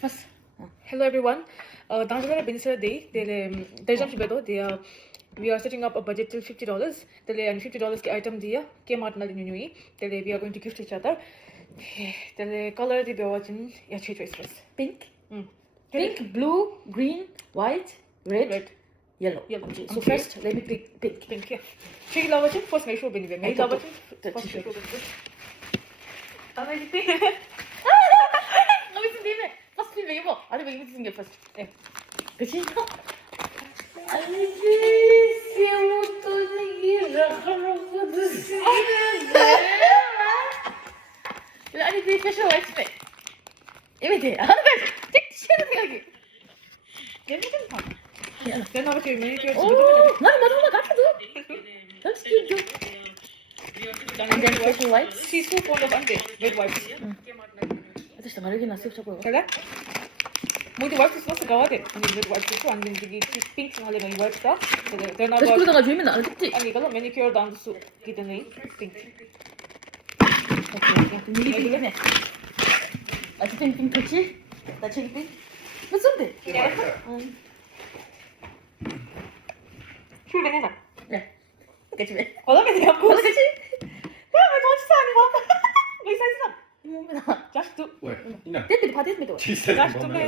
First. Hello everyone. Danjana Binsara Day. We are setting up a budget till $50. And $50 ke item diya ke matna dinui. We are going to gift each other. The color di bewachin ya choice first. Pink. Pink, blue, green, white, red, yellow. Okay. So first, let me pick pink. Pink. Yeah. She love it. First, make sure beni ver. Make love it. First, make sure beni. Ama pink. Noisy değil mi? First bir benim o. Hadi benim için first. Evet. Kaçın? Alice, я вот тоже езжу, хорошо 아니 그 패션 와이프네. 이미지. 아, 나 틱시는 생각이. Demedim tam. Sen ne yapıyorsun? Manicure. Oh, 나는 같아도. That's cute. And then fashion wipes. She's so fond of red wipes. 아저씨 말하기 나서 자꾸. 그래? 뭐지 wipes nasıl 가와대? 아니 red wipes 안 되는 저기 pink 하려면 이 wipes 다. They're not. 그래서 그러다가 재미는 안 듣지. 아니 이거는 manicure dansı gidelim. Pink. 오케이. 미리 아, 핑 그렇지? 나 저기 핑. 무슨데? 응. 출근 해라. 네. 그치 왜? 거기에 대고. 그치? 왜 돈치사 아니고? 왜 살사? 뭐야? Just do. Ouais, Ina. 됐다, 봐 됐다. Just Just do me.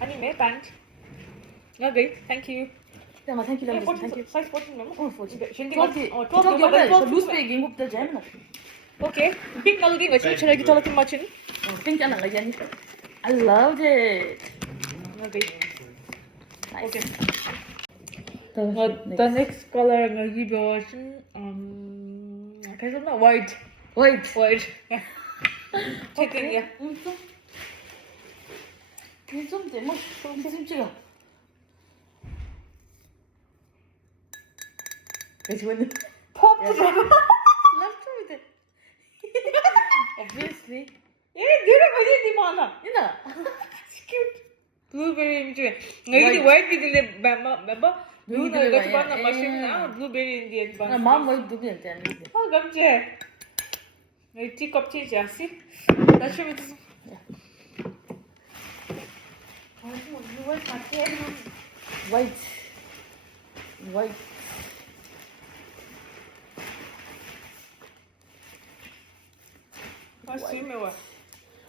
아니 매 band. Okay, thank you. 잠깐만, thank you. Size 14 면 뭐? 14. 쉔디가 저기 옆에 루스베이 인국들 재밌나? Okay. Pink 나도 긴 거지. 저기 저렇게 맞춘. Pink 안 나가지 않니? I loved it. Okay. Nice. Okay. The next color 여기 벼신 계속나 white. White. 채팅이야. 좀 돼. 뭐 좀 찍어. 그래서 원래 퍼프잖아. left with it. Obviously. 얘 니를 왜 많아? 이나. Cute. Blueberry 중에 여기 white 비들레 멤버 blue 나 같이 봤나 마시나 blueberry 인디에 봐. 나 마음 뭐 누구한테 안 돼. 아 감제. 여기 티컵 치지 않지? 나 춤이 좀. 아이고 이걸 같이 해. White. 아 심해워.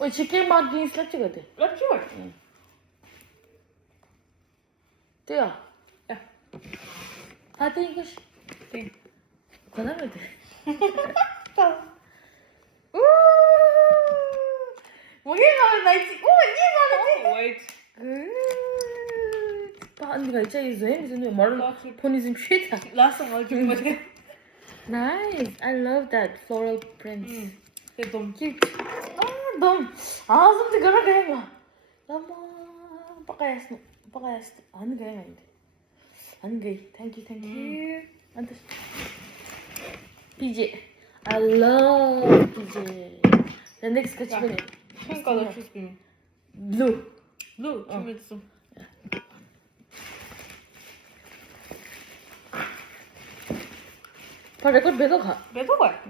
왜 치킨 맛 진짜 찍어대. 맞죠? 돼요. 야. 아, 돼 이거. 네. 그다음에 돼. 뭐가 나이지? 오, 이게 White. 언니가 진짜 이제 무슨 말을 폰이 좀 쉬다. Last one 뭐 좀 뭐지? Nice. I love that floral print. 네 너무 Cute. 너무 something 그런 거 해봐. 너무 빠까였어. 안 그래 아닌데. 안 그래. Thank you. 안 돼. PJ. I love PJ. The next category. Pink color choose me. Blue. Blue. 준비했어. 봐, 레코드 매도가. 매도가.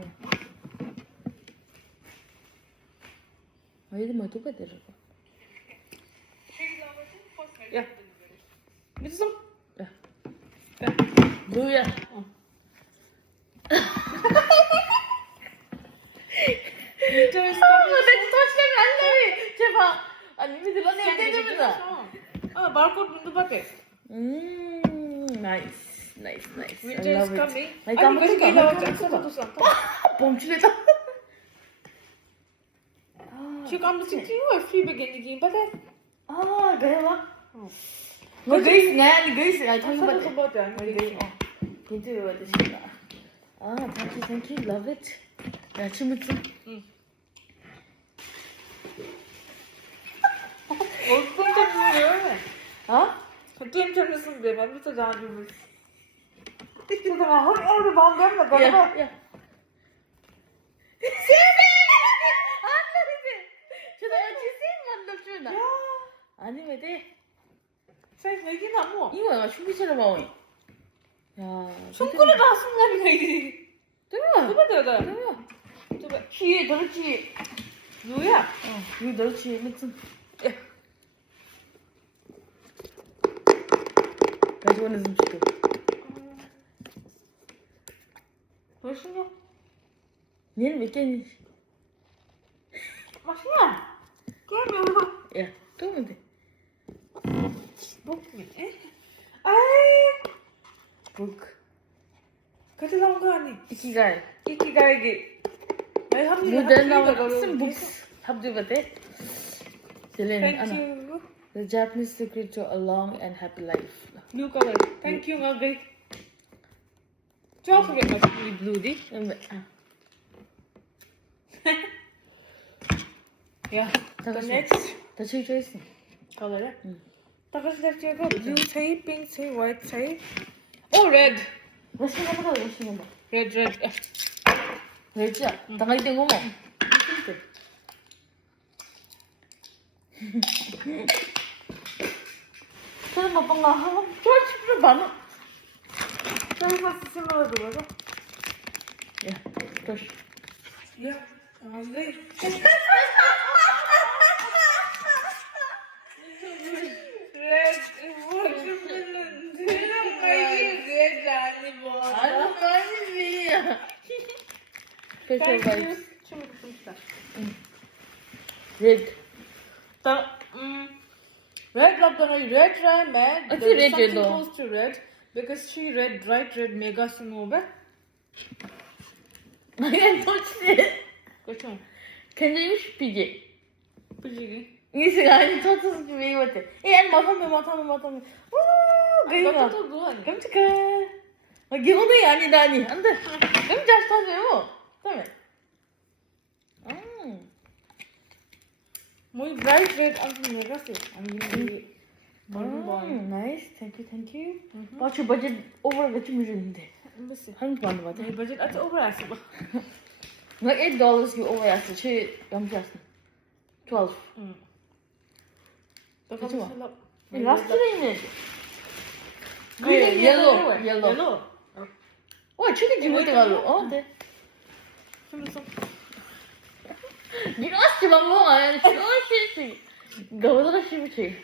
아, 얘들 뭐 누가 데려가? 야. 믿었어? 야. 뭐야? Winter is 내 터치하면 안 돼. 제발. 아니, 믿으라. 내 때려준다. 아, 마르코드 문도밖에. Nice. Winter is coming. 아니, 아니, 이거 깜짝이야. 나왔지 않아? 멈추겠다. 지금 아무 지금 free beginning 받아. 아, 그래 봐. 너 게이스 내 게이스 아니 서로 당근 받아. 아니, 괜찮아 드신다. 아, thank you, love it. 야, 춤을 춰. 어떤 점이야? 어? 게임 잘했는데 맘부터 잘하고. 그다가 허리 마음 가면 나 야. 아니면 돼. 사이즈 얘기는 안 뭐. 이거야 슈비처럼 봐. 야. 손가락 순간이다 이게. 들어. 누가 들어가? 들어. 좀 취해, 덜 취해. 누구야? 이거 넣지 무슨? 가지고 오는 좀 줄게. 맛있냐? 얘는 몇 개니? 맛있냐? 깨면 야, 또 오면 돼. 먹으면 아이 북. 같이 나온 거 아니? 이키가이. 이끼가이기 많이 합니다. 모델 나와 쓴 북스. 합주버데. 셀레는 하나. Thank you. The Japanese secret to a long and happy life. Blue color. Thank you, Ngagay. Don't forget my pretty blue, di? Yeah. The Tapos next 다 책져 있어. color. 응. Tapos left here go blue say, pink say, white say. Oh, red. 멋있는 거 봐, 멋있는 거. Red, red. 됐지? 당가이 된 거 뭐? 저는 맛본가 하고 저치를 많아. Tapos similar to that. 야, 다시. Yeah. Ngagay. Red watermelon. Red animal. 아니 많이 special Thank vibes. you. Чему ты смешно? Red. Red love the red try mad. What's There the is red something yellow? close to red because she read bright red mega snowball. 아니 точно. Почему? 굉장히 쉽게. Подожди. 이스가 아니 터트스 좀 이거 같아. 이 마타면. 오, Я 그거. тут думаю. 깜찍해. 기본이 아니다니. 안 돼. 깜짝 터져요. 그다음에. Мой bright red антон mega снов. 나이스. 땡큐. 맞춰 버짓 오버가 좀 이랬는데. Mbese. 한국 반도 맞아. My budget at overasıl. Like $8 gibi over yaptı. Şey yapmışsın. 12. Bakalım. Last year Green, yellow. Yellow. 와, 저게 기분이 가로. 어, 네. Şimdi son. Biraz 뭐 아니, 쇼시. 가보다 싶지.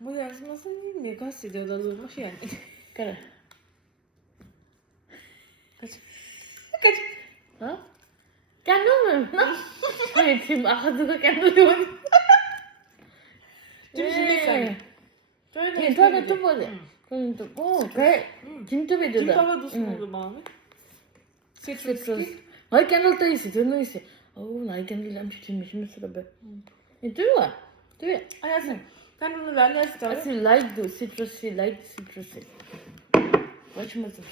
Bu yazmasın mega size dalılmış yani. 그래. Kaç. 어? 깐놈은 나? 아니, 지금 아까 누가 깐놈이 Tüm şimdiden. 인터넷 좀 보자. 그럼 또, 그래. 김밥에 Tüm 들다. hava dostum oldu bana. Citrus. Ay 캔들도 있어. 저는 있어. 어우, 나이 캔들 엄청 재밌어 봐. 이 들어와. 들어. Ayasın. Sen bunu ben de yazdım. I like the citrusy, like citrusy. 맞춤맞아.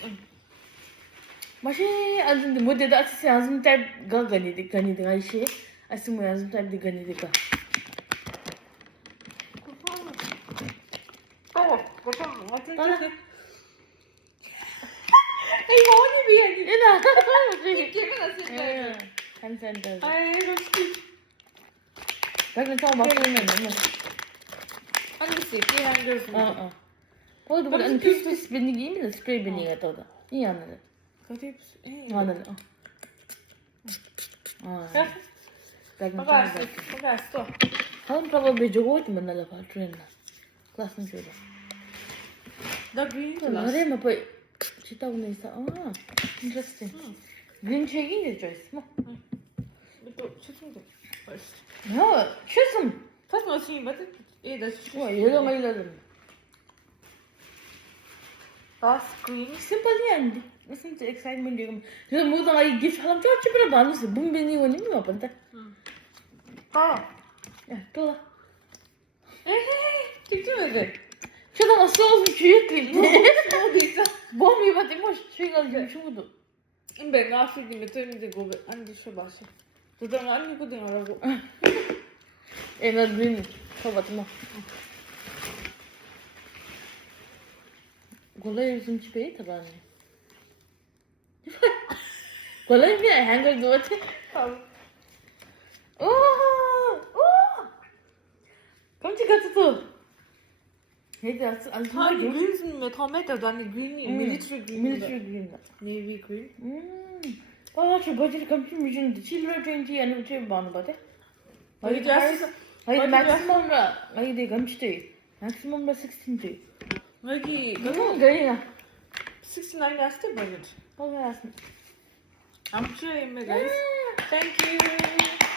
맛이 안 좋은데 뭐 대도 아치 양심 타입가 가니데 아이시. 아치 뭐 양심 타입이 가니데가. Bakalım. Bana. Ey onu bir yani. 얘나 그거지. Kimi nasıl 응. 감사합니다. Ay nasıl? 나는 처음 맛보면 너무. Hangisi? Bir hangisi? 어. 거기도 보니 아니 크리스마스 비니기 이미 스프레이 비니가 떠다. 이 안에. Kadir. 안에. 나는 Bagaçta. Bagaçta. हम probably जोगोट मन लगा ट्रेन ना क्लास में जोड़ा Da green तो glass. अरे मैं पे चिता उन्हें सा इंटरेस्टिंग ग्रीन शेगी है चॉइस 뭐 Bu çetin de. 야 최선 Tas nasıl yiyeyim bakın. İyi de. 와 얘가 많이 나는 Das green. 심플이 아닌데 무슨 저 excitement 지금 그래서 모두 아이 기ft 사람 저쪽으로 많았어 문빈이 원님이 와본다 Tamam. 야 또라 Çekemedi. 저도 nasıl olmuş büyük Ne olduysa. 몸이 받은 거 şey가 좀 죽어도 Ben gafil gibi tüm de gobe. Anne şu başı. Zaten anne bu diyor arago. 얘가 green 봐봐 뭐 골라요 좀 집에 있다라네 골라요 그냥 한글 것 같아 Tamam. 오 깜찍 같았어 얘들 안 Hangi 좋아해 green mi? Tam et anne green mi? Military green. military green Navy green. 저 버질 컨퓨전 실버 20 아니면 제 뭐는 거대? Budget just 아니 maximum라 아니 내 감치대. maximum라 16대. 여기 그래야. 69 আসছে budget. 알았어. I'm sure you guys. Thank you.